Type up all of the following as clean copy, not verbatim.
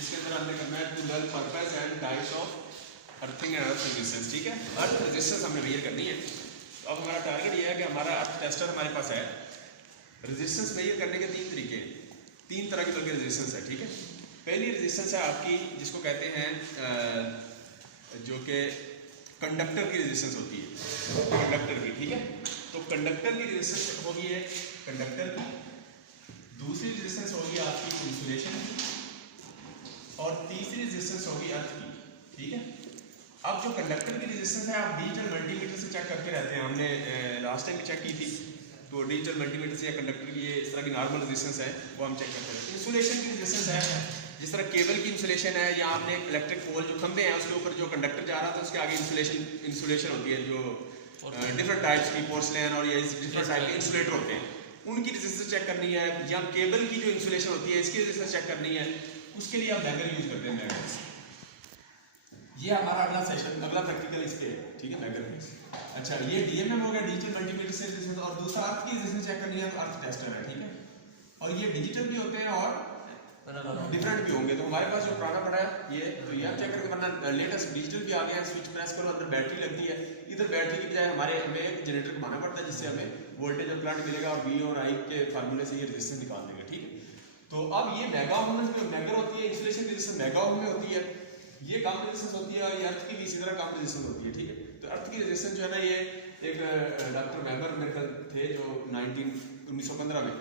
जिसके अंदर हमने करना है to learn purpose and types of earthing and earth resistance. ठीक है, अर्थ रेजिस्टेंस हमने मेजर करनी है। तो अब हमारा टारगेट ये है कि हमारा अर्थ टेस्टर हमारे पास है। रेजिस्टेंस मेजर करने के तीन तरीके, तीन तरह की बल्कि रेजिस्टेंस है। ठीक है, पहली रेजिस्टेंस है आपकी जिसको कहते हैं जो कि कंडक्टर की रेजिस्टेंस होती है, कंडक्टर की। ठीक है, तो कंडक्टर की रेजिस्टेंस होगी है कंडक्टर की, दूसरी रेजिस्टेंस होगी आपकी इंसुलेशन की, और तीसरी रेजिस्टेंस होगी अर्थ की। ठीक है, अब जो कंडक्टर की रेजिस्टेंस है आप डिजिटल मल्टीमीटर से चेक करके रहते हैं, हमने लास्ट टाइम भी चेक की थी। तो डिजिटल मल्टीमीटर से या कंडक्टर की ये इस तरह की नॉर्मल रेजिस्टेंस है वो हम चेक करते हैं। इंसुलेशन की रेजिस्टेंस है जिस तरह केबल की इंसुलेशन है, या आपने इलेक्ट्रिक पोल जो खंभे हैं उसके ऊपर जो कंडक्टर जा रहा था उसके आगे इंसुलेशन होती है, जो डिफरेंट टाइप्स की पोर्सलेन और ये डिफरेंट टाइप के इंसुलेटर होते हैं, उनकी रेजिस्टेंस चेक करनी है। या केबल की जो इंसुलेशन होती है इसकी रेजिस्टेंस चेक करनी है, उसके लिए आप मैगर यूज करते हैं। मैगर ये हमारा अगला सेशन, अगला प्रैक्टिकल इस पे है। ठीक है, मैगर। अच्छा, ये डीएमएम हो गया, डिजिटल मल्टीमीटर से रेजिस्टेंस, और दूसरा अर्थ की रेजिस्टेंस चेक करनी है तो अर्थ टेस्टर है। ठीक है, और ये डिजिटल भी होते हैं और डिफरेंट भी होंगे। तो हमारे पास जो पुराना पड़ा है ये, तो ये आप चेक करके, वरना लेटेस्ट डिजिटल भी आ गया है। स्विच प्रेस करो, अंदर बैटरी लगती है, इधर बैटरी की बजाय हमें एक जनरेटर घुमाना पड़ता है जिससे हमें वोल्टेज और करंट मिलेगा, और वी और आई के फार्मूले से ये रेजिस्टेंस निकाल देंगे। ठीक है, तो अब ये मेगा ओम में मैगर होती है, इंसुलेशन की रेजिस्टेंस मेगा ओम में होती है, ये कम रेजिस्टेंस होती है, ये अर्थ की भी इसी तरह कम रेजिस्टेंस होती है। ठीक है, तो अर्थ की रेजिस्टेंस जो है ना, ये एक डॉक्टर वेबर मेरे ख्याल थे जो 1915 में,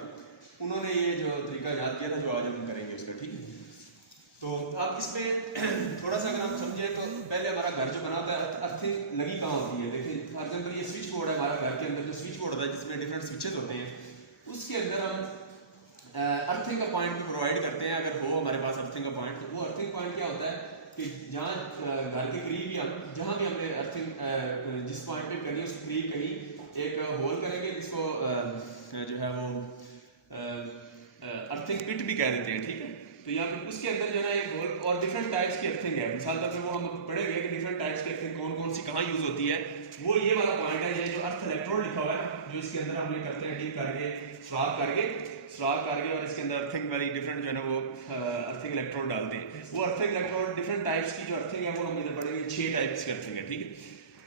उन्होंने ये जो तरीका याद किया था जो आज हम करेंगे उसका। ठीक है, तो अब इसमें थोड़ा सा अगर हम समझे तो पहले हमारा घर जो बना होता है अर्थिंग लगी कहाँ होती है। देखिए फॉर एग्जाम्पल ये स्विच बोर्ड है, हमारा घर के अंदर जो स्विच बोर्ड होता है जिसमें डिफरेंट स्विचेस होते हैं, उसके अंदर हम अर्थिंग का पॉइंट प्रोवाइड करते हैं। अगर हो हमारे पास अर्थिंग का पॉइंट, तो वो अर्थिंग पॉइंट क्या होता है कि जहाँ घर के करीब ही हम जहाँ भी हमने अर्थिंग जिस पॉइंट पे करनी है उसके करीब कहीं एक होल करेंगे, जिसको जो है वो अर्थिंग पिट भी कह देते हैं। ठीक है, तो यहाँ पे उसके अंदर जो है एक होल और डिफरेंट टाइप्स की अर्थिंग है। मिसाल तौर पे वो हम पढ़ेंगे कि डिफरेंट टाइप्स की अर्थिंग कौन कौन सी कहाँ यूज होती है। वो ये वाला पॉइंट है, ये जो अर्थ इलेक्ट्रोड लिखा हुआ है, जो इसके अंदर हमने करते हैं डीप करके स्वाप करके और इसके अंदर अर्थिंग वाली डिफरेंट जो है ना वो अर्थिंग इलेक्ट्रोड डालते हैं। वो अर्थिंग इलेक्ट्रोड डिफरेंट टाइप्स की जो अर्थिंग है वो हम इधर पढ़ेंगे, 6 टाइप्स की अर्थिंग है। ठीक है,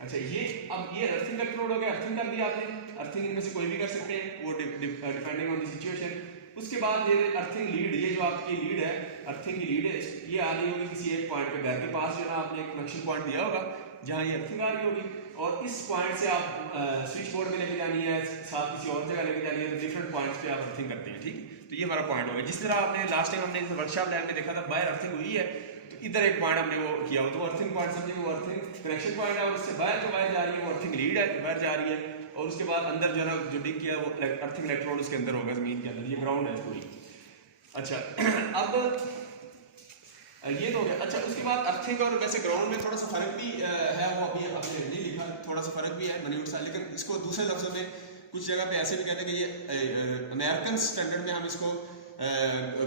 अच्छा, ये अब ये अर्थिंग इलेक्ट्रोड हो गया, अर्थिंग कर दिया आपने। अर्थिंग इनमें से कोई भी कर सकते हैं, वो डिपेंडिंग ऑन द सिचुएशन। उसके बाद ये अर्थिंग लीड, ये जो आपकी लीड है, अर्थिंग की लीड है, ये आ रही होगी किसी एक पॉइंट पे। घर के पास जो है ना आपने एक कनेक्शन पॉइंट दिया होगा जहाँ ये अर्थिंग आ रही होगी, और इस पॉइंट से आप स्विच बोर्ड में लेके जानी है, साथ किसी और जगह लेके जानी है, तो डिफरेंट पॉइंट्स पे आप अर्थिंग करते हैं। ठीक, तो ये हमारा पॉइंट होगा। जिस तरह आपने लास्ट टाइम हमने वर्कशॉप लैब में देखा था, बाहर अर्थिंग हुई है तो इधर एक पॉइंट हमने वो किया हो, तो अर्थिंग पॉइंट समझे वो अर्थिंग कनेक्शन पॉइंट है, और उससे बाहर जो बाहर जा रही है वो अर्थिंग लीड है, बाहर जा रही है। और उसके बाद अंदर जो है ना जो डिग किया वो अर्थिंग इलेक्ट्रोड उसके अंदर होगा, जमीन के अंदर, ये ग्राउंड है पूरी। अच्छा, अब ये तो हो गया। अच्छा, उसके बाद अर्थिंग और वैसे ग्राउंड में थोड़ा सा फर्क भी है, वो अभी आपने नहीं लिखा, थोड़ा सा फर्क भी है मिनट सा, लेकिन इसको दूसरे लफ्जों में कुछ जगह पे ऐसे भी कहते हैं कि ये अमेरिकन स्टैंडर्ड में हम इसको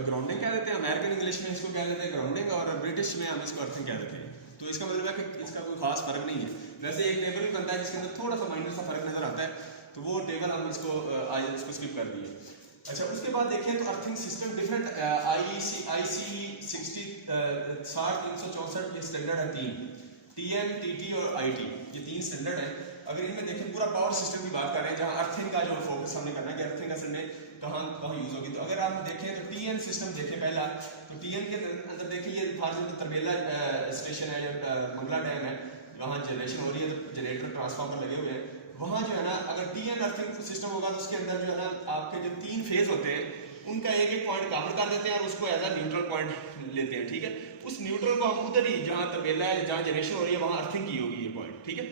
ग्राउंडिंग कह देते हैं, अमेरिकन इंग्लिश में इसको कह देते हैं ग्राउंडिंग, और ब्रिटिश में हम इसको अर्थिंग कह देते हैं। तो इसका मतलब है कि इसका कोई खास फर्क नहीं है। वैसे एक टेबल भी बनता है जिसके अंदर थोड़ा सा माइनर सा फर्क नजर आता है, तो वो टेबल हम इसको आज इसको स्किप कर दिए। अच्छा, उसके बाद देखें तो अर्थिंग सिस्टम डिफरेंट IC 60-364 ये स्टैंडर्ड है, 3 TN TT और IT, ये 3 स्टैंडर्ड है। अगर इनमें देखें पूरा पावर सिस्टम की बात कर रहे हैं, जहाँ अर्थिंग का जो फोकस हमने करना है कि अर्थिंग असल में कहाँ यूज होगी। तो अगर आप देखें तो TN सिस्टम देखें पहला, तो TN के अंदर देखिए ये फॉर एग्जाम्पल तरबेला स्टेशन है, मंगला डैम है, वहाँ जनरेशन हो रही है, तो जनरेटर ट्रांसफार्मर लगे हुए हैं वहाँ जो है ना। अगर TN अर्थिंग सिस्टम होगा तो उसके अंदर जो है ना आपके जो 3 फेज होते हैं उनका एक एक पॉइंट कवर कर देते हैं और उसको एज अ न्यूट्रल पॉइंट लेते हैं। ठीक है, उस न्यूट्रल को हम उधर ही जहाँ तरबेला है, जहाँ जनरेशन हो रही है, वहाँ अर्थिंग की होगी ये पॉइंट। ठीक है,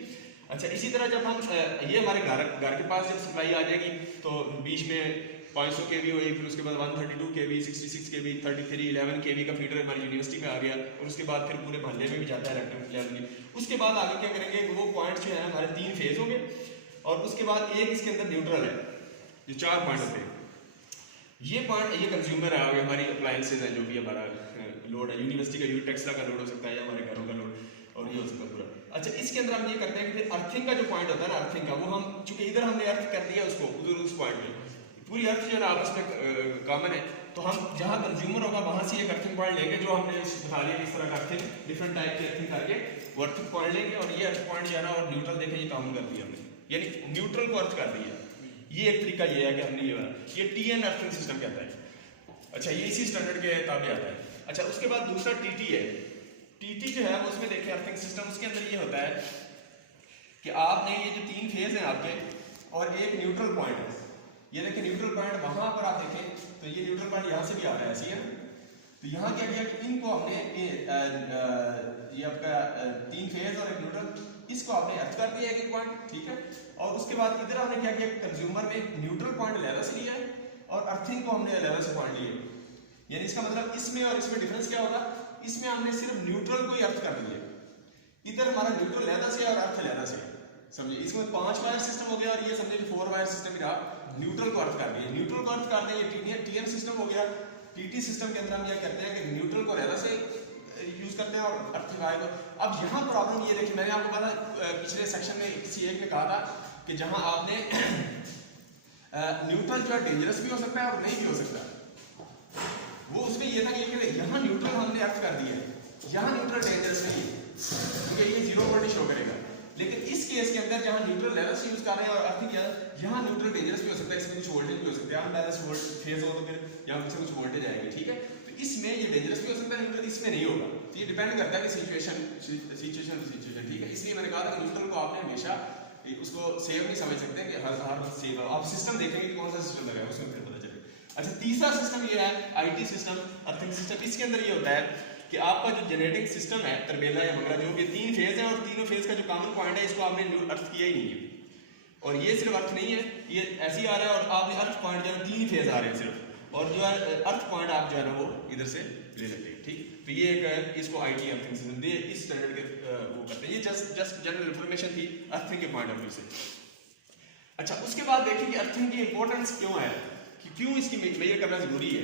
अच्छा, इसी तरह जब हम ये हमारे घर के पास जब सप्लाई आ जाएगी तो बीच में 500 kV हुई, फिर उसके बाद 132 kV, 66 kV, 33, 11 kV का फीडर हमारी यूनिवर्सिटी में आ गया, और उसके बाद फिर पूरे मोहल्ले में भी जाता है इलेक्ट्रिक लेवल में। उसके बाद आगे क्या करेंगे, वो पॉइंट जो है हमारे 3 फेज होंगे, और उसके बाद एक इसके अंदर न्यूट्रल है, जो 4 पॉइंट होते हैं। ये पॉइंट, ये कंज्यूमर है, हमारी अप्लायंसेज है, जो भी हमारा लोड है, यूनिवर्सिटी का टेक्सला का लोड हो सकता है या हमारे घरों का लोड, और ये हो सकता है पूरा। अच्छा, इसके अंदर हम ये करते हैं कि फिर अर्थिंग का जो पॉइंट होता है ना, अर्थिंग का वो हम चूंकि इधर हमने अर्थ कर दिया उसको उधर उस पॉइंट में, पूरी अर्थ जो है ना आपस में कॉमन है, तो हम जहाँ कंज्यूमर होगा वहाँ से एक अर्थिंग पॉइंट लेंगे, जो हमने दिखा लिया इस तरह का अर्थिंग, डिफरेंट टाइप की अर्थिंग करके वो अर्थिंग पॉइंट लेंगे, और ये अर्थ पॉइंट जो है ना, और न्यूट्रल देखें ये काउंट कर दिया हमने, यानी न्यूट्रल को अर्थ कर दिया। ये एक तरीका ये है कि हमने ये TN अर्थिंग सिस्टम कहता है। अच्छा, ये इसी स्टैंडर्ड के ताबे आता है। अच्छा, उसके बाद दूसरा TT है। TT जो है उसमें देखें अर्थिंग सिस्टम, उसके अंदर ये होता है कि आपने ये जो 3 फेज हैं आपके और एक न्यूट्रल पॉइंट है, ये देखें न्यूट्रल पॉइंट वहां पर आप देखें तो ये न्यूट्रल पॉइंट यहाँ से भी आ रहा है, ऐसी है। तो यहाँ क्या किया कि इनको हमने ये आपका 3 फेज और एक न्यूट्रल, इसको आपने अर्थ कर दिया एक पॉइंट, ठीक है। और उसके बाद इधर हमने क्या किया, कंज्यूमर में न्यूट्रल पॉइंट लेवल से लिया है और अर्थिंग को हमने लेवल से पॉइंट लिया। यानी इसका मतलब इसमें और इसमें डिफरेंस क्या होगा, इसमें हमने सिर्फ न्यूट्रल को ही अर्थ कर दिया, इधर हमारा न्यूट्रल लेदा से और अर्थ लेदा से, समझे। इसमें 5 वायर सिस्टम हो गया और ये समझे 4 वायर सिस्टम ही रहा। न्यूट्रल को अर्थ कर दिया, न्यूट्रल को अर्थ कर दें, ये TN सिस्टम हो गया। TT सिस्टम के अंदर हम क्या करते हैं कि न्यूट्रल को लेदा से यूज करते हैं और अर्थ को। अब यहाँ प्रॉब्लम ये देखिए, मैंने आपको पता पिछले सेक्शन में किसी एक में कहा था कि जहाँ आपने न्यूट्रल जो है डेंजरस भी हो सकता है और नहीं भी हो सकता, वो उसमें ये था कि यहाँ न्यूट्रल हमने अर्थ कर दिया है, यहाँ न्यूट्रल डेंजरस नहीं है क्योंकि ये 0 वोल्टेज शो करेगा। लेकिन इस केस के अंदर जहाँ न्यूट्रल लेवल से यूज कर रहे हैं और अर्थिंग किया, यहाँ न्यूट्रल डेंजरस भी हो सकता है, इसमें कुछ वोल्टेज भी हो सकता है, अनबैलेंस फेज हो तो फिर यहाँ से कुछ वोल्टेज आएगी, ठीक है। तो इसमें ये डेंजरस भी हो सकता है न्यूट्रल, इसमें नहीं होगा। तो ये डिपेंड करता है कि सिचुएशन, ठीक है। इसलिए मैंने कहा था कि न्यूट्रल को आपने हमेशा उसको सेव नहीं समझ सकते कि हर सेव, आप सिस्टम देखेंगे कि कौन सा सिस्टम लगा है उसमें फिर पता चलेगा। अच्छा, तीसरा सिस्टम ये है IT सिस्टम, अर्थिंग सिस्टम। इसके अंदर ये होता है कि आपका जो जनरेटिंग सिस्टम है, तरबेला या मंगरा, जो भी 3 फेज है और तीनों फेज का जो कॉमन पॉइंट है, इसको आपने अर्थ किया ही नहीं है। और ये सिर्फ अर्थ नहीं है, ये ऐसे ही आ रहा है और आपने अर्थ पॉइंट जो है 3 फेज आ रहे हैं सिर्फ, और जो है अर्थ पॉइंट आप जो है ना वो इधर से ले लेते हैं, ठीक। तो ये एक इसको IT अर्थिंग सिस्टम दे, इस स्टैंडर्ड के वो करते हैं। ये जस्ट जनरल इंफॉर्मेशन थी अर्थिंग के पॉइंट ऑफ व्यू से। अच्छा, उसके बाद देखिए कि अर्थिंग की इंपॉर्टेंस क्यों है, कि क्यों इसकी मेजर करना जरूरी है।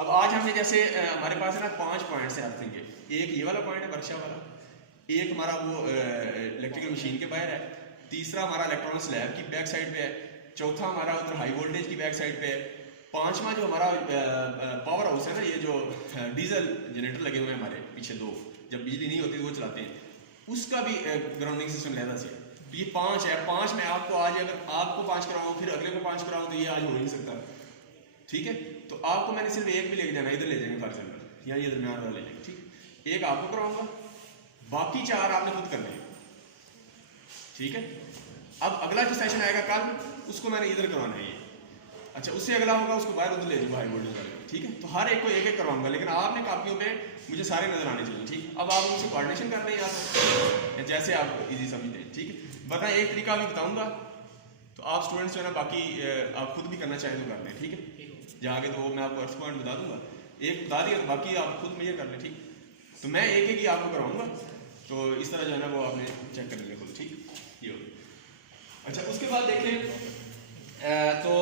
अब आज हमने जैसे हमारे पास है ना 5 पॉइंट्स हैं अर्थिंग के। एक ये वाला पॉइंट है वर्कशा वाला, एक हमारा वो इलेक्ट्रिकल मशीन के बाहर है, तीसरा हमारा इलेक्ट्रॉनिक स्लैब की बैक साइड पे है, चौथा हमारा उधर हाई वोल्टेज की बैक साइड पे है, पांचवा जो हमारा पावर हाउस है ना, ये जो डीजल जनरेटर लगे हुए हैं हमारे पीछे 2, जब बिजली नहीं होती तो वो चलाते हैं, उसका भी ग्राउंडिंग सिस्टम लहदा से। ये 5 है, 5 में आपको आज अगर आपको 5 कराऊँ फिर अगले को 5 कराऊँ तो ये आज हो ही नहीं सकता, ठीक है। तो आपको मैंने सिर्फ एक भी लेके जाना, इधर ले जाएंगे फॉर एग्जाम्पल, या ये दरमियान वाला ले लेंगे, ठीक। एक आपको कराऊंगा, बाकी 4 आपने खुद करने हैं, ठीक है। अब अगला जो सेशन आएगा कल, उसको मैंने इधर करवाना है ये, अच्छा उससे अगला होगा उसको बाहर उधर ले जाऊंगा हाई वोल्टेज वाले, ठीक है। तो हर एक को एक एक करवाऊंगा, लेकिन आपने कापियों पे मुझे सारे नजर आने चाहिए, ठीक। अब आप उनसे कोऑर्डिनेशन कर रहे हैं या जैसे आप इजी समझते हैं, ठीक है। बताएं, एक तरीका भी बताऊंगा तो आप स्टूडेंट्स जो है ना बाकी आप खुद भी करना चाहें तो कर लें, ठीक है। जाके तो मैं आपको अर्थ पॉइंट बता दूंगा, एक बता दिया, बाकी आप खुद मेजर कर लें, ठीक। तो मैं एक एक ही आपको करवाऊंगा, तो इस तरह जो है ना वो आपने चेक कर लिया खुद, ठीक। ये हो। अच्छा, उसके बाद देखें तो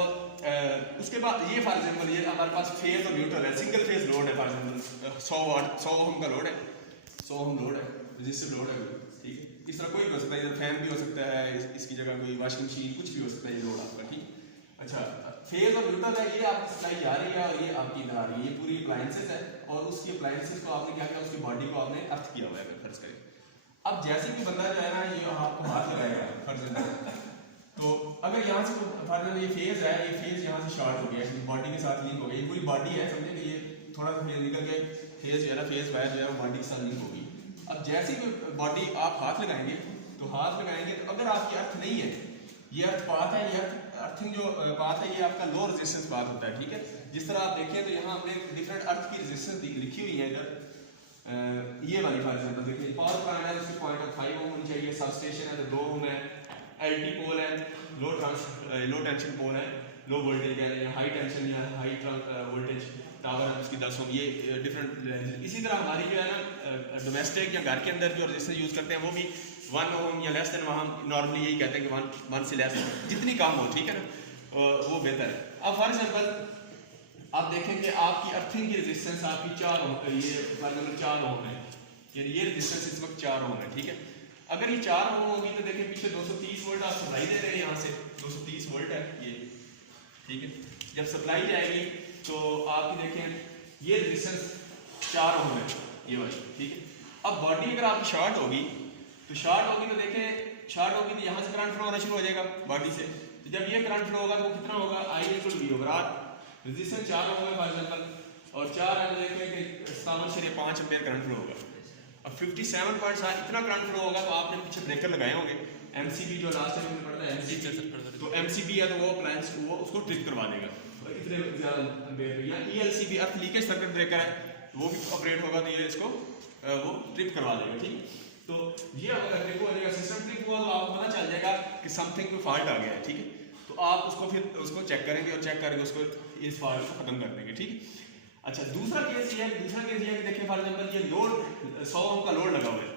उसके बाद ये फॉर एग्जाम्पल ये हमारे पास फेज और न्यूट्रल है, सिंगल फेज लोड है, फॉर एग्जाम्पल 100 ओम का लोड है, 100 ओम लोड है, रजिस्टिव लोड है, ठीक है। इस तरह कोई भी हो सकता है, इधर फैन भी हो सकता है, इसकी जगह कोई वॉशिंग मशीन, कुछ भी हो सकता है ये लोड आपका, ठीक। अच्छा, फेज और न्यूट्रल है, ये आपकी सप्लाई जा रही है और ये आपकी इधर आ रही है, ये पूरी अप्लायंसेस है और उसकी अप्लायंसेस को आपने क्या किया, उसकी बॉडी को आपने अर्थ किया हुआ है, अगर फर्ज करें। अब जैसे भी बंदा जो है ना ये आपको हाथ लगाएगा फर्ज, तो अगर यहाँ से फर्ज ये फेज है, ये फेज यहाँ से शॉर्ट हो गया, बॉडी के साथ लिंक हो गया, ये पूरी बॉडी है, समझे कि ये थोड़ा सा फेज निकल के फेज जो है ना, फेज वायर जो है वो बॉडी के साथ लिंक होगी। अब जैसे ही बॉडी आप हाथ लगाएंगे, तो हाथ लगाएंगे तो अगर आपकी अर्थ नहीं है, ये अर्थ पाथ है, ये अर्थिंग जो पाथ है ये आपका लो रेजिस्टेंस पाथ होता है, ठीक है। जिस तरह आप देखिए तो यहाँ हमने डिफरेंट अर्थ की रेजिस्टेंस लिखी हुई है इधर, ये वाली फॉर एग्जांपल देखिए, पावर प्लांट है, उसकी 0.5 ओम होनी चाहिए, सब स्टेशन है तो 2 ओम है, LT पोल है, लो टेंशन पोल है, लो वोल्टेज है, हाई टेंशन या हाई वोल्टेज टावर है उसकी 10 ओम, ये डिफरेंट। इसी तरह हमारी जो है ना डोमेस्टिक या घर के अंदर जो रेजिस्टेंस यूज करते हैं वो भी 1 ओम या लेस देन, वहाँ नॉर्मली यही कहते हैं कि 1 से लेस, जितनी कम हो, ठीक है ना, वो बेहतर है। अब फॉर एग्जाम्पल आप देखें कि आपकी अर्थिंग की रेजिस्टेंस आपकी 4 ओम, ये फॉर एग्जाम्पल 4 ओम है, यानी ये रेजिस्टेंस इस वक्त 4 ओम है, ठीक है। अगर ये 4 ओम होगी तो देखें पीछे 230 वोल्ट आप सप्लाई दे रहे हैं, यहाँ से 230 वोल्ट है ये, ठीक है। जब सप्लाई जाएगी तो आप देखें ये रेजिस्टेंस 4 ओम है ये वाली, ठीक है। अब बॉडी अगर आपकी शॉर्ट होगी तो देखें शॉर्ट होगी तो यहाँ से करंट फ्लो होना शुरू हो जाएगा बॉडी से। तो जब ये करंट फ्लो होगा तो वो कितना होगा, आई इक्वल वी होगा। रेजिस्टेंस 4 ओम है फॉर एग्जांपल, और 4 है तो देखें कि 57.5 एम्पीयर करंट फ्लो होगा। अब 57.7 इतना करंट फ्लो होगा तो आपने पीछे ब्रेकर लगाए होंगे, एमसीबी जो लास्ट टाइम हमने पढ़ा है एमसीबी, तो एमसीबी है तो वो अप्लायंस वो उसको ट्रिप करवा देगा इतने ज़्यादा एम्पीयर पे। या ईएलसीबी अर्थ लीकेज सर्किट ब्रेकर है वो भी ऑपरेट होगा तो ये इसको वो ट्रिप करवा देगा, ठीक। तो ये अगर ट्रिप हो जाएगा, सिस्टम ट्रिप हुआ तो आपको पता चल जाएगा कि समथिंग कोई फॉल्ट आ गया है, ठीक है। तो आप उसको फिर उसको चेक करेंगे और चेक करके उसको इस फॉल्ट को खत्म कर देंगे, ठीक। अच्छा दूसरा केस ये है कि देखिए फॉर एग्जांपल ये लोड 100 ओम का लोड लगा हुआ है,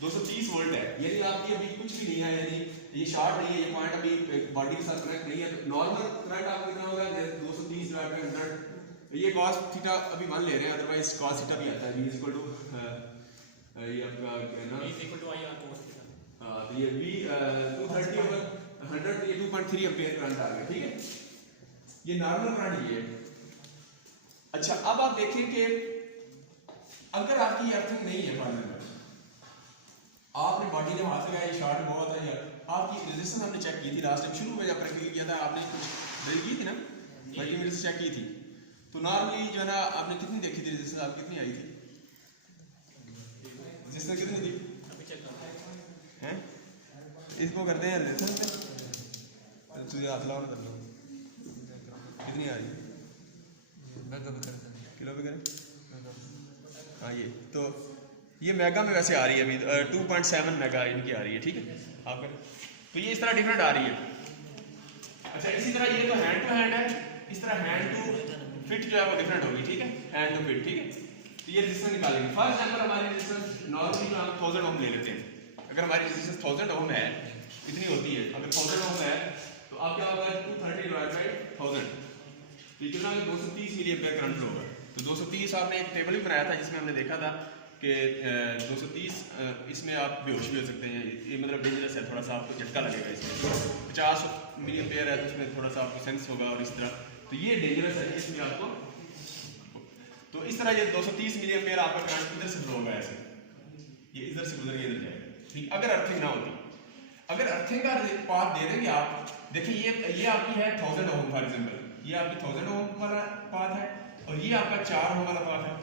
230 वोल्ट है, यानी आपकी अभी कुछ भी नहीं है, यानी ये शॉर्ट नहीं है, ये पॉइंट अभी बॉडी के साथ कनेक्ट नहीं है, तो नॉर्मल करंट आपको कितना होगा 230 डिवाइड बाय 100। ये cos थीटा अभी मान ले रहे हैं, अदरवाइज cos थीटा भी आता है, v इक्वल टू ये आपका क्या है ना v equal to i r cos थीटा। हां तो ये v 230 ओवर 100 तो ये 2.3 एंपियर करंट आ गया, ठीक है। ये नॉर्मल करंट ये है। अच्छा अब आप देखें कि अगर आपकी अर्थिंग नहीं है फॉर एग्जांपल, आपने बॉडी ने हाथ लगाया शॉर्ट बहुत है यार, आपकी रेजिस्टेंस हमने चेक की थी लास्ट टाइम शुरू में जब प्रैक्टिकल किया था, आपने कुछ ड्रिल की थी ना, मल्टीमीटर से चेक की थी, तो नॉर्मली जो है ना आपने कितनी देखी थी रेजिस्टेंस, आप कितनी आई थी रेजिस्टेंस कितनी थी अभी चेक करते हैं, इसको करते हैं रेजिस्टेंस पे तुझे हाथ लगाओ कर लो कितनी आ रही है किलो पे करें। हाँ ये तो ये मेगा में वैसे आ रही है अभी 2.7 मेगा इनकी आ रही है, ठीक है आप करें तो ये इस तरह डिफरेंट आ रही है। अच्छा इसी तरह ये तो हैंड टू हैंड है, इस तरह हैंड टू फिट जो है वो डिफरेंट होगी, ठीक है हैंड टू फिट, ठीक है। तो ये रेजिस्टेंस निकालेंगे। फॉर एग्जांपल हमारी रेजिस्टेंस नॉर्मली जो हम 1000 ओम ले लेते हैं, अगर हमारी रेजिस्टेंस 1000 ओम है इतनी होती है, अगर 1000 ओम है तो आप क्या होगा 230 डिवाइड बाय 1000 तो कितना 230 मिली एम्पीयर करंट फ्लो होगा। तो 230 आपने एक टेबल भी बनाया था जिसमें हमने देखा था कि 230 इसमें आप बेहोश भी हो सकते हैं, ये मतलब डेंजरस है, थोड़ा सा आपको झटका लगेगा इसमें। 50 मिली एम्पीयर है तो उसमें थोड़ा सा आपको सेंस होगा और इस तरह, तो ये डेंजरस है इसमें आपको। तो इस तरह ये 230 मिली एम्पीयर आपका करंट इधर से फ्लो होगा, ऐसे ये इधर से गुजर के इधर जाएगा, ठीक। अगर अर्थिंग ना होती, अगर अर्थिंग का पाथ दे देंगे आप, देखिए ये आपकी है 1000 ओम फॉर एग्जांपल, ये आपकी 1000 ओम वाला पाथ है और ये आपका 4 ओम वाला पाथ है।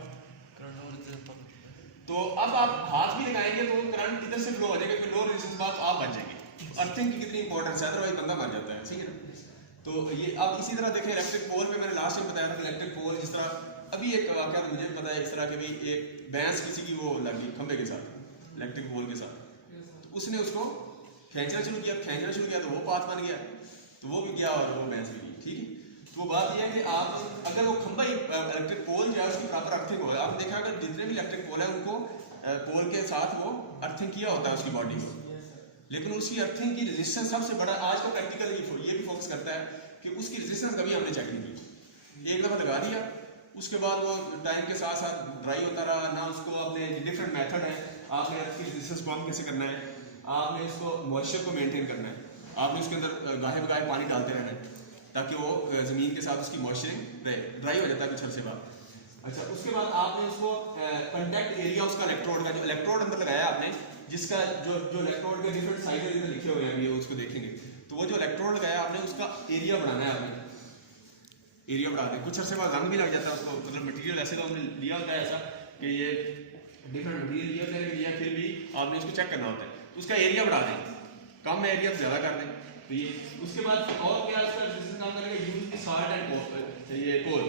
तो अब आप हाथ भी लगाएंगे तो करंट इधर से फ्लो हो जाएगा, फिर लो रेजिस्टेंस बात आप बच जाएंगे। अर्थिंग की कितनी इंपॉर्टेंस है, अदरवाइज बंदा मर जाता है, ठीक है ना। तो ये अब इसी तरह देखें इलेक्ट्रिक पोल पे मैंने लास्ट टाइम बताया था कि इलेक्ट्रिक पोल जिस तरह अभी एक वाकया तो मुझे पता है इस तरह के भी एक भैंस किसी की वो लगी खंबे के साथ इलेक्ट्रिक पोल के साथ, तो उसने उसको खींचना शुरू किया तो वो पाथ बन गया, तो वो भी गया और वो भैंस भी गई, ठीक है। तो वो बात यह है कि आप अगर वो खंबा इलेक्ट्रिक पोल जो है उसकी प्रॉपर अर्थिंग हो, आपने देखा अगर जितने भी इलेक्ट्रिक पोल है उनको पोल के साथ वो अर्थिंग किया होता है उसकी बॉडी को, लेकिन उसकी अर्थिंग की रेजिस्टेंस सबसे बड़ा आज का प्रैक्टिकल ये भी फोकस करता है कि उसकी रेजिस्टेंस कभी हमने चेक नहीं की। एक दफ़ा लगा दिया, उसके बाद वो टाइम के साथ साथ ड्राई होता रहा ना, उसको अपने डिफरेंट मेथड है, आपने इसकी रेजिस्टेंस कम कैसे करना है, आपने इसको मॉइस्चर को मेंटेन करना है, आपने उसके अंदर गाहे बगाहे पानी डालते रहना है ताकि वो ज़मीन के साथ उसकी मॉइस्चरिंग रहे, ड्राई हो जाता है कुछ अर्से बाद। अच्छा उसके बाद आपने उसको कंटेक्ट एरिया उसका इलेक्ट्रोड का जो इलेक्ट्रोड अंदर लगाया आपने, जिसका जो इलेक्ट्रोड के डिफरेंट साइड इधर लिखे हुए हैं अभी उसको देखेंगे, तो वो जो इलेक्ट्रोड लगाया आपने उसका एरिया बढ़ाना है, आपने एरिया बढ़ा दें, कुछ अर्से बाद रंग भी लग जाता है उसको, मतलब मटेरियल ऐसे तो हमने लिया होता है ऐसा कि ये डिफरेंट मटेरियल लिया, फिर भी आपने इसको चेक करना होता है, तो उसका एरिया बढ़ा दें, कम एरिया ज़्यादा कर दें। तो ये उसके बाद और क्या इसका रेजिस्टेंस काम करेगा, यूज द सॉल्ट एंड ये कोल।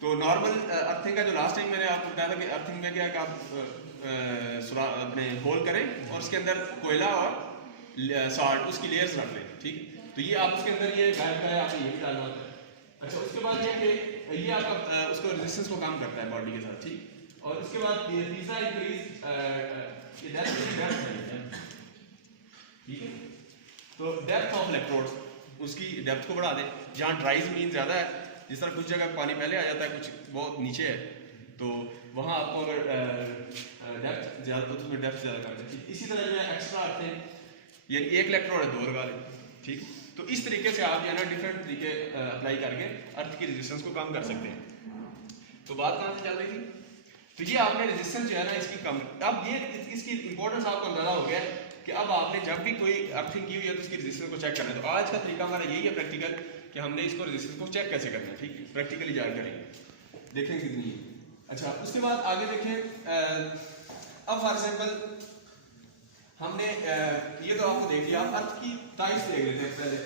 तो नॉर्मल अर्थिंग का जो लास्ट टाइम मैंने आपको बताया था कि अर्थिंग में क्या आप अपने होल करें और उसके अंदर कोयला और सॉल्ट उसकी लेयर्स रख लें, ठीक। तो ये आप उसके अंदर ये गायब का है, आपको ये भी डालना होता है। अच्छा उसके बाद ये कि ये आपका उसको रेजिस्टेंस को काम करता है बॉडी के साथ, ठीक। और उसके बाद तीसरा इंक्रीज डेप्थ, ठीक है। तो डेप्थ ऑफ इलेक्ट्रोड्स, उसकी डेप्थ को बढ़ा दें, जहाँ ड्राई ज़मीन ज़्यादा है, जिस तरह कुछ जगह पानी पहले आ जाता है कुछ बहुत नीचे है, तो वहाँ आपको अगर डेप्थ ज़्यादा तो उसमें डेप्थ ज़्यादा कर दें। इसी तरह जो है एक्स्ट्रा आते हैं, यानी एक इलेक्ट्रोड है 2 लगा लें, ठीक। तो तो इस तरीके से आप जो है ना डिफरेंट तरीके अप्लाई करके अर्थ की रेजिस्टेंस को कम कर सकते हैं। तो बात कहाँ से चल रही थी? तो ये आपने रेजिस्टेंस जो है ना इसकी कम, अब ये इसकी इंपॉर्टेंस आपको अंदाजा हो गया कि अब आपने जब भी कोई अर्थिंग की हुई है तो उसकी रेजिस्टेंस को चेक करना है। तो आज का तरीका हमारा यही है प्रैक्टिकल कि हमने इसको रेजिस्टेंस को चेक कैसे करना है, ठीक है, प्रैक्टिकली जान करेंगे, देखेंगे कितनी है। अच्छा, उसके बाद आगे देखें, अब फॉर एग्जाम्पल हमने ये तो आपको देख लिया, आप अर्थ की टाइप्स देख लेते हैं। पहले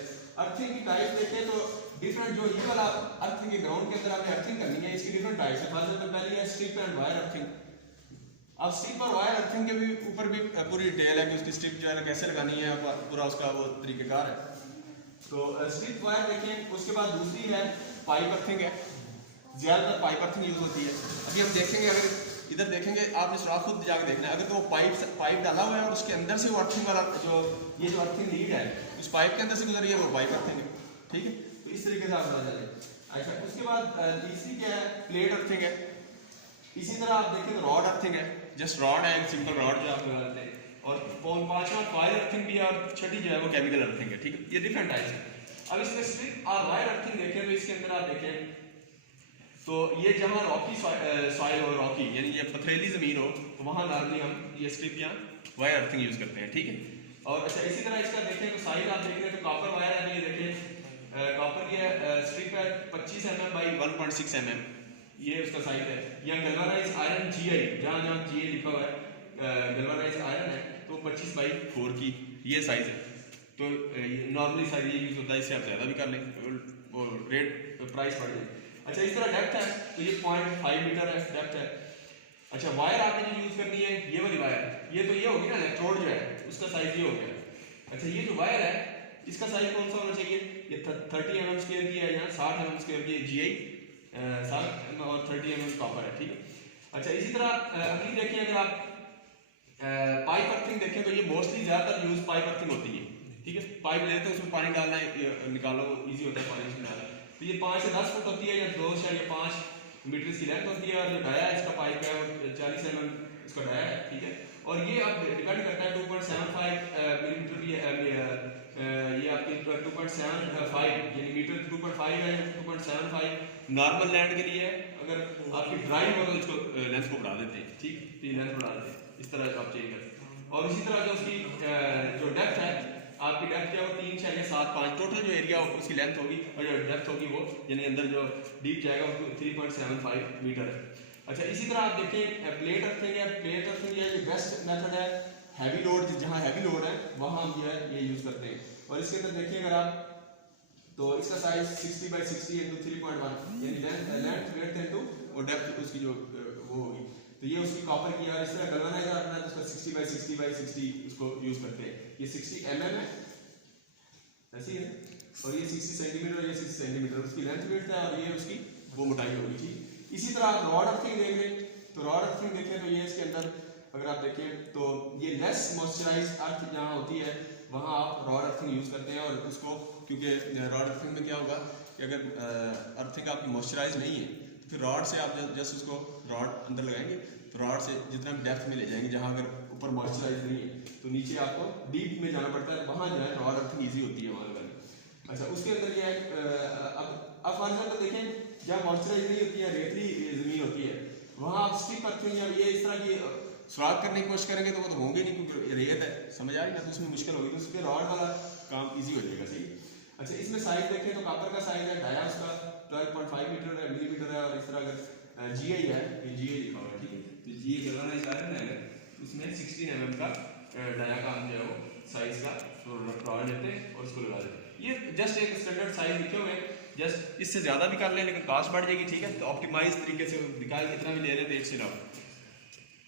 अर्थिंग की टाइप्स देखें तो डिफरेंट जो इक्वल आप अर्थिंग के ग्राउंड के अंदर आपने अर्थिंग करनी है, इसकी डिफरेंट टाइप्स है। फॉर एग्जाम्पल पहली है स्ट्रिप एंड वायर अर्थिंग। अब स्ट्रिप और वायर अर्थिंग के भी ऊपर भी पूरी डिटेल है कि उसकी स्ट्रिप जो है कैसे लगानी है, पूरा उसका वो तरीकेकार है। तो स्ट्रिप वायर देखें। उसके बाद दूसरी है पाइप अर्थिंग है, ज़्यादातर पाइप अर्थिंग यूज होती है। अभी हम देखेंगे, अगर इधर देखेंगे आपने सुराख खुद जाकर देखना है, अगर तो वो पाइप डाला हुआ है और उसके अंदर से वो अर्थिंग वाला जो ये जो अर्थिंग लीड है उस पाइप के अंदर से गुजर रही है, वो पाइप अर्थिंग है, ठीक है। तो इस तरीके से आप समझ जाइए। अच्छा, उसके बाद तीसरी क्या है, प्लेट अर्थिंग है। इसी तरह आप देखें तो रॉड अर्थिंग है, जस्ट रॉड है, एक सिंपल रॉड जो आप लगा लेते हैं। और पांचवा कॉइल अर्थिंग भी है, और छठी जो है वो केमिकल अर्थिंग है, ठीक है। ये डिफरेंट टाइप्स है। अब इसमें स्ट्रिप और वायर अर्थिंग देखें तो इसके अंदर आप देखें तो ये जहाँ रॉकी सॉइल हो, रॉकी यानी ये पथरीली ज़मीन हो, तो वहाँ नॉर्मली हम ये स्ट्रिप या वायर अर्थिंग यूज़ करते हैं, ठीक है। और अच्छा, इसी तरह इसका देखें तो साइज आप देख रहे हैं तो कॉपर वायर है, ये देखें कॉपर की स्ट्रिप है 25 mm बाई 1.6 mm, ये उसका साइज है। या गैल्वेनाइज्ड आयरन GI, जहाँ जहाँ GI लिखा हुआ है गैल्वेनाइज्ड आयरन है, तो 25/4 की ये साइज है। तो नॉर्मली साइज ये यूज़ होता है, इससे आप ज़्यादा भी कर लें और रेट प्राइस बढ़ जाए। अच्छा, इस तरह डेप्थ है तो ये 0.5 मीटर है डेप्थ है। अच्छा, वायर आपने जो यूज़ करनी है ये वाली वायर, ये तो ये होगी ना इलेक्ट्रोड जो है उसका साइज ये हो गया। अच्छा, ये जो वायर है इसका साइज कौन सा होना चाहिए, ये 30 mm स्क्वायर की है या 60 mm स्क्वायर की GI 60 और 30 mm कॉपर है, ठीक है। अच्छा, इसी तरह अगली देखिए, अगर आप पाइप अर्थिंग देखें तो ये मोस्टली ज़्यादातर यूज पाइप अर्थिंग होती है, ठीक है। पाइप लेते हैं, उसमें पानी डालना है, निकालो ईजी होता है पानी उसमें डालना। तो ये 5 से 10 फुट होती है, या 2.5 मीटर की लेंथ होती है। और जो डाया इसका पाइप है वो 40 mm इसका डाया है, ठीक है। और ये अब डिपेंड करता है 2.75 मिलीमीटर की ये आपकी 2.75 यानी मीटर 2.5 है, 2.75 नॉर्मल लैंड के लिए। अगर आपकी ड्राई हो तो इसको लेंथ को बढ़ा देते हैं, ठीक, तो लेंथ बढ़ा देते हैं, इस तरह आप चेंज करते हैं। और इसी तरह जो उसकी जो डेप्थ है, आपकी डेप्थ क्या हो 3.75 टोटल जो एरिया हो उसकी लेंथ होगी, और जो डेप्थ होगी वो यानी अंदर जो डीप जाएगा वो 3.75 मीटर है। अच्छा, इसी तरह आप देखें प्लेट अर्थिंग है। प्लेट अर्थिंग ये बेस्ट मेथड है, हैवी लोड, जहाँ हैवी लोड है वहाँ हम जो है ये यूज़ करते हैं। और इसके अंदर देखिए अगर आप तो इसका साइज 60/60 × 3.1 यानी लेंथ ब्रेड्थ इनटू और डेप्थ उसकी जो वो होगी। तो ये उसकी कॉपर की, और इस तरह गलवानाइजर आता है तो उसका 60/60/60 उसको यूज़ करते हैं। ये 60 mm है, ऐसी है, और ये 60 सेंटीमीटर, ये 60 सेंटीमीटर उसकी लेंथ ब्रेड्थ है, और ये उसकी वो मोटाई होगी, ठीक। इसी तरह आप रॉड अर्थिंग देख लें तो रॉड अर्थिंग देखें तो ये इसके अंदर अगर आप देखें तो ये लेस मॉइस्चराइज्ड अर्थ जहाँ होती है वहाँ आप रॉड अर्थिंग यूज़ करते हैं। और उसको क्योंकि रॉड अर्थिंग में क्या होगा कि अगर अर्थिंग आपकी मॉइस्चराइज नहीं है तो फिर रॉड से आप जस्ट उसको रॉड अंदर लगाएंगे तो रॉड से जितना भी डेप्थ में ले जाएंगे, जहाँ अगर ऊपर मॉइस्चराइज नहीं है तो नीचे आपको डीप में जाना पड़ता है, वहाँ जो है रॉड अर्थिंग ईजी होती है वहाँ वाली। अच्छा, उसके अंदर क्या है, अब फॉर एग्जाम्पल देखें जहाँ मॉइस्चराइज नहीं होती है, रेतली ज़मीन होती है, वहाँ आप स्ट्रिप अर्थिंग या ये इस तरह की सुराख करने की कोशिश करेंगे तो वो तो होंगे नहीं, क्योंकि रेत है, समझ आ रही ना, तो उसमें मुश्किल होगी, तो उस पर रॉड वाला काम ईजी हो जाएगा, सही। अच्छा, इसमें साइज देखें तो कॉपर का साइज है, डाया उसका 12.5 मीटर है, मिलीमीटर है। और इस तरह अगर GI है, ये GI लिखा हुआ है, ठीक है। तो GI गैल्वेनाइज्ड आयरन है, उसमें 16 mm का डाया का जो है वो साइज का रॉड लेते हैं और उसको लगा देते हैं। ये जस्ट एक स्टैंडर्ड साइज लिखे हुए हैं, जस्ट इससे ज़्यादा भी कर लें लेकिन कास्ट बढ़ जाएगी, ठीक है। तो ऑप्टिमाइज तरीके से निकाल कितना भी ले रहे थे एक से लाओ।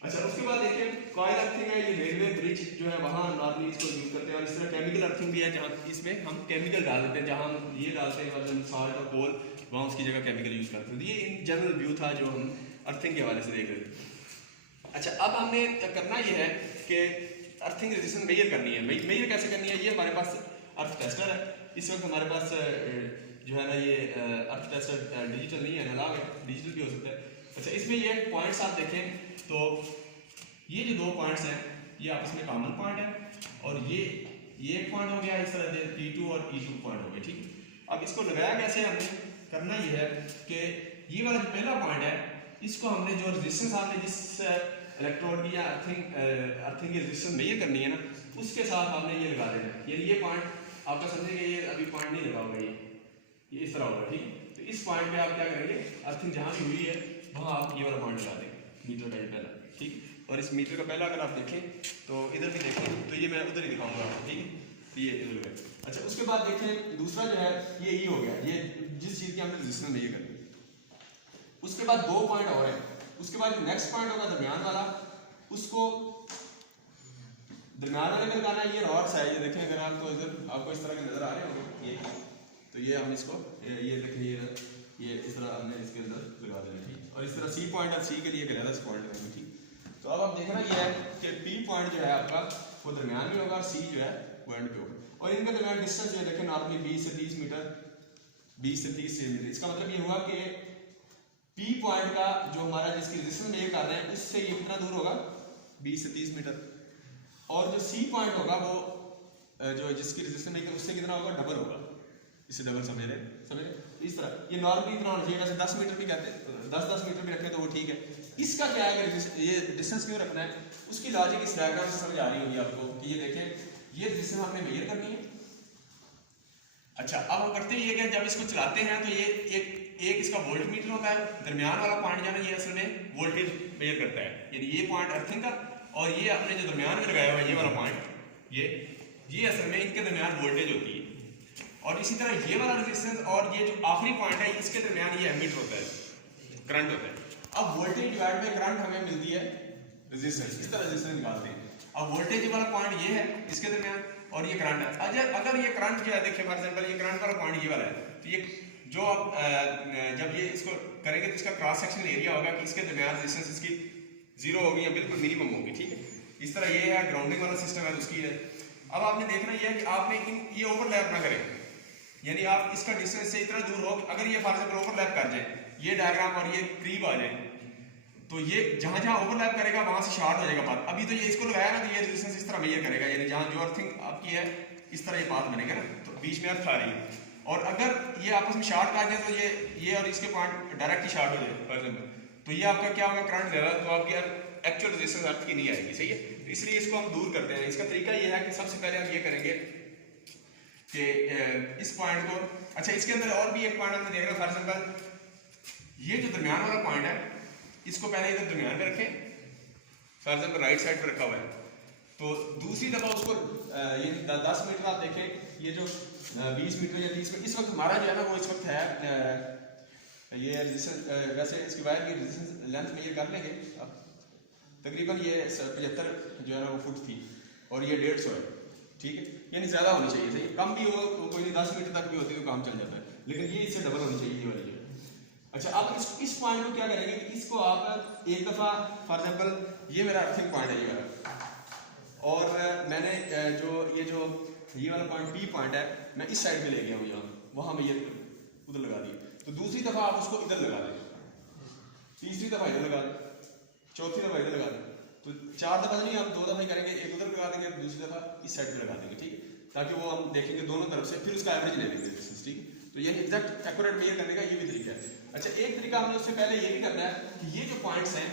अच्छा, उसके बाद देखिए कॉइल अर्थिंग है, ये रेलवे ब्रिज जो है वहाँ नॉर्मली इसको यूज़ करते हैं। और इस तरह केमिकल अर्थिंग भी है, जहाँ इसमें हम केमिकल डाल देते हैं, जहाँ हम ये डालते हैं मतलब सॉल्ट और कोल, वहाँ उसकी जगह केमिकल यूज़ करते हैं। तो ये इन जनरल व्यू था जो हम अर्थिंग के हवाले से देख रहे थे। अच्छा, अब हमने करना ये है कि अर्थिंग रेजिस्टेंस मेजर करनी है। मेजर कैसे करनी है, ये हमारे पास अर्थ टेस्टर है। इस वक्त हमारे पास जो है ना ये अर्थ टेस्टर डिजिटल नहीं है, एनालॉग है, डिजिटल भी हो सकता है। अच्छा, इसमें ये पॉइंट्स आप देखें तो ये जो 2 पॉइंट्स हैं ये आपस में कॉमन पॉइंट है, और ये ये एक पॉइंट हो गया, इस तरह P2 और E2 पॉइंट हो गए, ठीक। अब इसको लगाया कैसे, हमने करना ये है कि ये वाला जो पहला पॉइंट है इसको हमने जो रेजिस्टेंस आपने जिस इलेक्ट्रोड की या अर्थिंग की रेजिस्टेंस मेजर करनी है ना, उसके साथ आपने ये लगा देना है। ये पॉइंट आपका समझेंगे, ये अभी पॉइंट नहीं लगा होगा, ये इस तरह होगा, ठीक। तो इस पॉइंट पे आप क्या करेंगे, अर्थिंग जहाँ भी हुई है वहाँ आप ये वाला पॉइंट लगा देंगे मीटर का ये पहला, ठीक। और इस मीटर का पहला अगर आप देखें तो इधर भी देखें तो ये मैं उधर ही दिखाऊंगा आपको, ठीक है। तो ये इधर है। अच्छा, उसके बाद देखें दूसरा जो है ये ई हो गया, ये जिस चीज़ की हमने रेजिस्टेंस मेजर करनी है। उसके बाद दो पॉइंट और है, उसके बाद नेक्स्ट पॉइंट होगा दरमियान वाला, उसको दरमियान वाले में लगाना है। ये रॉड्स है, ये देखें, अगर आपको इधर आपको इस तरह के नजर आ रहे होंगे, ये तो ये हम इसको ये देखें, ये इस तरह हमने इसके अंदर लगा देना, ठीक। और इस तरह सी पॉइंट और सी के लिए करेगा इस पॉइंट में, ठीक। तो अब आप देखना ये है कि पी पॉइंट जो है आपका वो दरमियान में होगा और सी जो है वो एंड पे होगा। और इनका दरमियान डिस्टेंस जो है देखें नॉर्मली 20 से 30 मीटर, 20 से 30 मीटर। इसका मतलब ये हुआ कि पी पॉइंट का जो हमारा जिसकी रेजिस्टेंस मेजर कर रहे हैं उससे ये कितना दूर होगा, 20 से 30 मीटर। और जो सी पॉइंट होगा वो जो जिसकी रेजिस्टेंस मेजर उससे कितना होगा, डबल होगा। इसे डबल समझ रहे इस तरह। ये नॉर्मली इतना होना चाहिए, वैसे 10 मीटर भी कहते हैं, 10 मीटर भी रखें तो वो ठीक है। इसका क्या है कि ये डिस्टेंस क्यों रखना है, उसकी लॉजिक इस डायग्राम से समझ आ रही होगी आपको कि ये देखें, ये डिस्टेंस हमने मेजर करनी है। अच्छा, अब हम करते हैं ये कि जब इसको चलाते हैं तो ये एक इसका वोल्ट मीटर होता है, दरमियान वाला पॉइंट जो है ये असल में वोल्टेज मेजर करता है, यानी ये पॉइंट अर्थिंग का, और ये आपने जो दरमियान में लगाया हुआ है ये वाला पॉइंट, ये असल में इनके दरमियान वोल्टेज होती है। और इसी तरह ये वाला रेजिस्टेंस और ये जो आखिरी पॉइंट है इसके दरमियान ये एमीटर होता है, करंट होता है। अब वोल्टेज डिवाइड बाय करंट हमें मिलती है रेजिस्टेंस, इस तरह रेजिस्टेंस निकालते हैं। अब वोल्टेज वाला पॉइंट ये है इसके दरमियान और ये करंट है। अगर ये करंट जो है देखिए फॉर एग्जांपल ये करंट वाला पॉइंट ये वाला है, तो ये जो आप जब ये इसको करेंगे तो इसका क्रॉस सेक्शनल एरिया होगा कि इसके दरमियान रेजिस्टेंस इसकी 0 होगी या बिल्कुल मिनिमम होगी, ठीक है। इस तरह ये है, ग्राउंडिंग वाला सिस्टम है उसकी है। अब आपने देखना ये है कि आपने ये ओवरलैप ना करें, यानी आप इसका डिस्टेंस से इतना दूर हो, अगर ये फॉर एग्जांपल ओवरलैप कर जाए ये डायग्राम और ये करीब आ जाए तो ये जहां जहां ओवरलैप करेगा वहां से शॉर्ट हो जाएगा पाथ। अभी तो ये इसको लगाया ना तो ये रेजिस्टेंस इस तरह मेजर करेगा, यानी जहां जो अर्थिंग आपकी है इस तरह ये पाथ बनेगा ना, तो बीच में अर्थ आ रही है। और अगर ये आपस में शॉर्ट कर जाए तो ये और इसके पॉइंट डायरेक्ट ही शॉर्ट हो जाए फॉर एग्जांपल, तो ये आपका क्या होगा, करंट ज्यादा, तो आपकी एक्चुअल रेजिस्टेंस अर्थ की नहीं आएगी, सही है। तो इसलिए इसको हम दूर करते हैं। इसका तरीका ये है कि सबसे पहले हम ये करेंगे कि इस पॉइंट को, अच्छा इसके अंदर और भी एक पॉइंट हमने देख रहा फॉर एग्जांपल ये जो दरमियान वाला पॉइंट है इसको पहले इधर दरमियान में रखें, फॉर एग्जांपल राइट साइड पर रखा हुआ है। तो दूसरी दफा उसको ये 10 मीटर आप देखें, ये जो 20 मीटर या 30 मीटर इस वक्त हमारा जो है ना वो इस वक्त है ये रेजिस्टेंस, वैसे इसकी वायर की रेजिस्टेंस लेंथ में ये कर लेंगे अब तकरीबन ये 75 जो है ना वो फुट थी और ये 150 है, ठीक है। यानी ज्यादा होनी चाहिए, सही, कम भी हो कोई नहीं, 10 मीटर तक भी होती है तो काम चल जाता है, लेकिन ये इससे डबल होनी चाहिए ये वाली। अच्छा, अब इस पॉइंट को क्या करेंगे कि इसको आप एक दफा फॉर एग्जांपल ये मेरा अर्थिंग पॉइंट है ये वाला, और मैंने ये वाला पॉइंट पी पॉइंट है मैं इस साइड पे ले गया हूँ, यहाँ वहां में ये उधर लगा दिया। तो दूसरी दफा आप उसको इधर लगा दें, तीसरी दफा इधर लगा दें, चौथी दफा इधर लगा दें, तो 4 दफा नहीं, हम 2 दफा ही करेंगे, एक उधर लगा देंगे, दूसरी दफा इस साइड पे लगा देंगे, ठीक है, ताकि वो हम देखेंगे दोनों तरफ से, फिर उसका एवरेज ले लेंगे, ठीक है। तो ये एग्जैक्ट एक्यूरेट मेजर करने का ये भी तरीका है। अच्छा, एक तरीका हमने उससे पहले ये भी करना है कि ये जो पॉइंट्स हैं,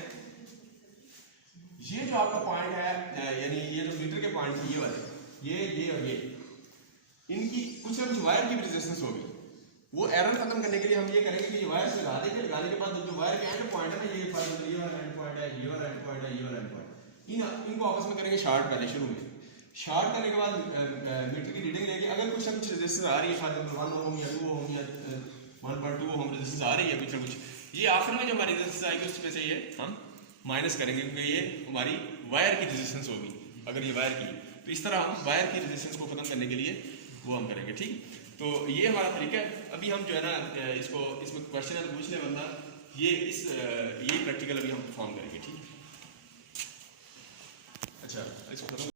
ये जो आपका पॉइंट है यानी ये जो मीटर के पॉइंट है ये वाले, ये और ये, इनकी कुछ ना कुछ वायर की भी रेजिस्टेंस होगी। वो एरर खत्म करने के लिए हम ये करेंगे कि ये वायर से लगा देंगे, लगाने के बाद जो वायर के एंड पॉइंट है ना, ये वाला एंड पॉइंट है, ये वाला एंड पॉइंट है, ये वाला एंड पॉइंट, इनको आपस में करेंगे शॉर्ट पहले शुरू में। शॉर्ट करने के बाद मीटर की रीडिंग लेके अगर कुछ ना कुछ रेजिस्टेंस आ रही है, फॉर एग्जांपल 1 ओम या 2 ओम या 1.2 ओम रेजिस्टेंस आ रही है कुछ ना कुछ, ये आखिर में जो हमारी रेजिस्टेंस आएगी उसमें से ये हम माइनस करेंगे क्योंकि ये हमारी वायर की रेजिस्टेंस होगी। अगर ये वायर की, तो इस तरह हम वायर की रेजिस्टेंस को खत्म करने के लिए वो हम करेंगे, ठीक। तो ये हमारा तरीका है। अभी हम जो है ना इसमें क्वेश्चन है पूछ ले बंदा, ये प्रैक्टिकल अभी हम परफॉर्म करेंगे, ठीक। अच्छा, इसको खत्म